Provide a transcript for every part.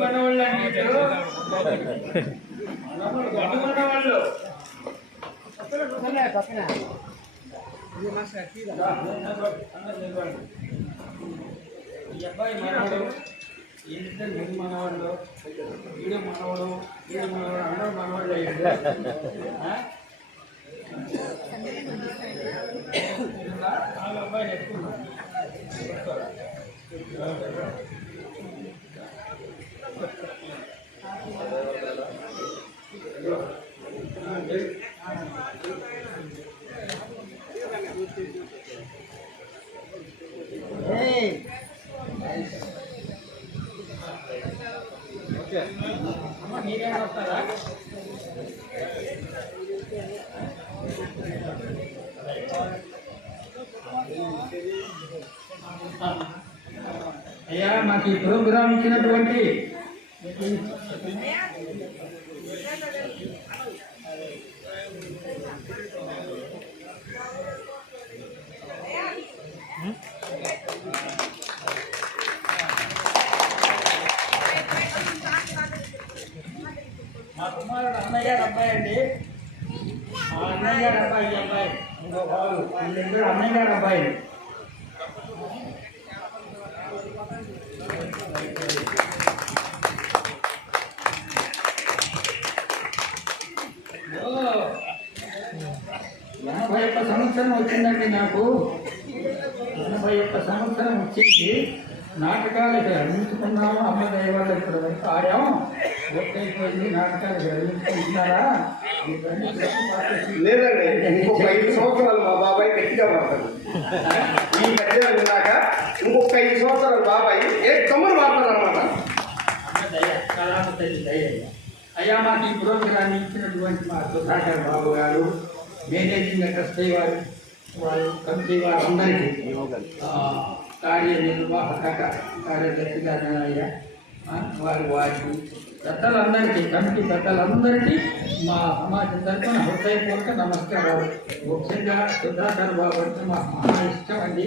మనవాళ్ళు అంటే పక్కన ఈ అబ్బాయి మనవాడు ఏంటంటే నేను మనవాళ్ళు వీడు మనవాడు అందరూ మనవాళ్ళు అయ్యాడు. వాళ్ళ అబ్బాయిని ఎక్కున్నాడు. అమ్మ మీరేనా వస్తారా? అయ్యా మాకు ఈ ప్రోగ్రాం ఇచ్చినటువంటి మా కుమారుడు అన్నయ్య అబ్బాయి అండి. ఆ అన్నయ్య అబ్బాయి అబ్బాయి ఇంకో బాబు వీళ్ళిద్దరు అన్నయ్య అబ్బాయి. ఎనభై ఒక్క సంవత్సరం వచ్చిందండి నాకు. 81 సంవత్సరం వచ్చింది. నాటకాలకి అందించుకున్నాము. అమ్మ దైవాలు ఇక్కడ వరకు ఆడాము. ఒక్కైపోయింది. నాటకాలకి అందించుకుంటున్నారా? లేదండి, ఇంకొక 5 సంవత్సరాలు మా బాబాయ్ గట్టిగా మాట్లాడు. ఈ గట్టిగా విన్నాక ఇంకొక 5 సంవత్సరాలు బాబాయ్ ఏ తమ్ముడు మాట్లాడు అనమాట. అమ్మ దయ కళాపతి దయ. అయ్యా మాకు ఈ ప్రోగ్రాన్ని ఇచ్చినటువంటి మా సుధాకర్ బాబు గారు, మేనేజింగ్ ట్రస్టీ వారు, వాళ్ళు కమిటీ వారు అందరికీ, కార్యనిర్వాహక కార్యదర్శిగా వారికి పెద్దలందరికీ, కమిటీ పెద్దలందరికీ మా సమాజం తరఫున హృదయపూర్వక నమస్కారాలు. ముఖ్యంగా సుధాకర్ బాబు అంటే మాకు మహా ఇష్టం అండి.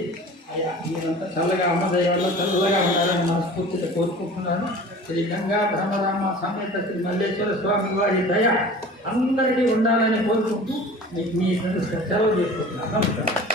అయ్యా మీరంతా చల్లగా అమ్మదయ్యలో చల్లగా ఉండాలని మనస్ఫూర్తిగా కోరుకుంటున్నాను. శ్రీ గంగా బ్రహ్మరామ సమేత శ్రీ మల్లేశ్వర స్వామి వారి దయ అందరికీ ఉండాలని కోరుకుంటూ మీ సెలవు చేసుకుంటున్నాను. నమస్కారం.